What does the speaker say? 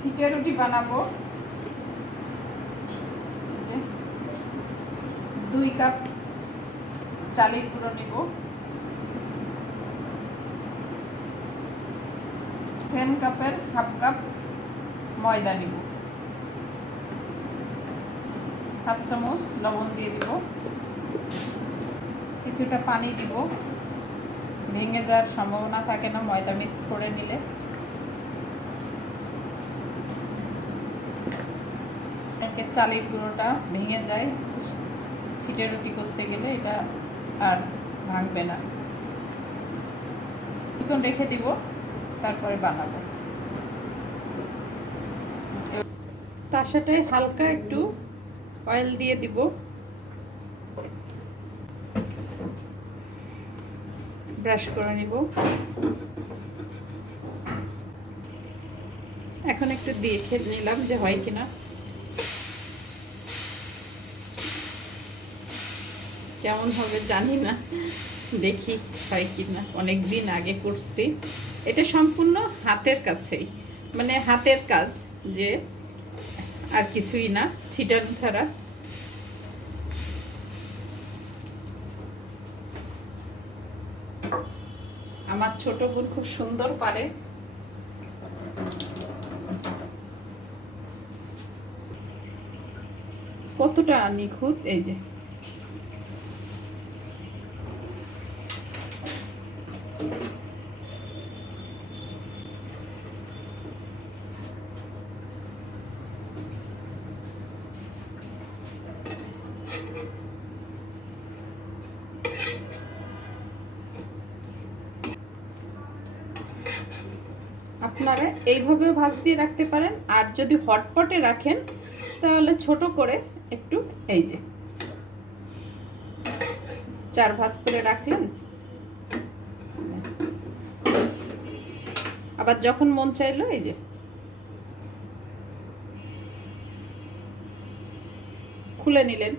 ছিটে রুটি বানাবো। 2 কাপ চালের গুঁড়ো নিব, সেম কাপের হাফ কাপ ময়দা নিব, হাফ চামচ লবণ দিয়ে দিব, কিছুটা পানি দিব, ভেঙে যাওয়ার সম্ভাবনা থাকে না ময়দা মিক্স করে নিলে। একে চালের গুঁড়োটা ভেঙে যায় ছিটে রুটি করতে গেলে, এটা আর ভাঙবে না। এখন রেখে দিব, তারপরে বানাবো। তার সাথে হালকা একটু অয়েল দিয়ে দিব, ব্রাশ করে নিব। এখন একটু দেখে নিলাম যে হয় কিনা, কেমন হবে জানি না, দেখি হয় কিনা। অনেক দিন আগে করছি, এটা সম্পূর্ণ হাতের কাছেই, মানে হাতের কাজ, যে আর কিছুই না, ছিটানো ছাড়া। আমার ছোট বোন খুব সুন্দর পারে। কতটা নিখুঁত, এই যে আপনারা এইভাবেও ভাঁজ দিয়ে রাখতে পারেন, আর যদি হটপটে রাখেন তাহলে ছোট করে একটু এই যে 4 ভাঁজ করে রাখলেন, আবার যখন মন চাইলো এই যে খুলে নিলেন।